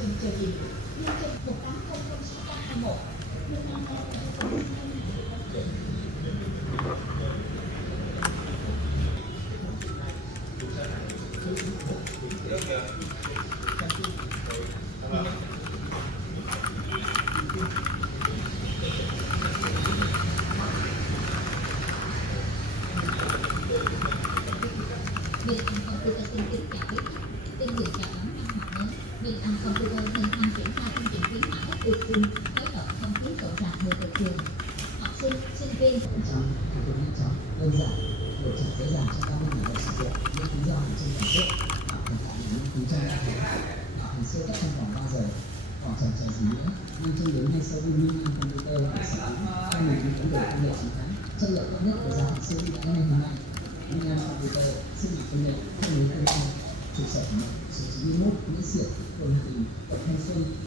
trên chương trình liên kịch 1800621 Bên Anh Computer xin kính chào quý khách. Xin gửi chào đón năm học mới. Bên Anh Computer hân hoan triển khai chương trình khuyến mãi ưu tiên khởi động không khí rộn ràng mùa tiệc trường. Học sinh, sinh viên thủ tục nhanh chóng, đơn giản, lựa chọn dễ dàng cho các bên hoạt động sử dụng những lý do hành trên toàn quốc. Học hiện tại là những phần trăm đã thể học hành siêu tốc trong vòng 3 giờ. Còn chần chờ gì nữa, nhanh chân đến ngay sau Bên Anh Computer để xử lý cho mình những vấn đề công nghệ chính thống, chất lượng tốt nhất của giá thành siêu ưu đãi ngày hôm nay. Bên Anh Computer xin học công nghệ không lý tương lai, trụ sở của mình số 91 Nguyễn Xiển, phường Hòa Bình, quận Thanh Xuân.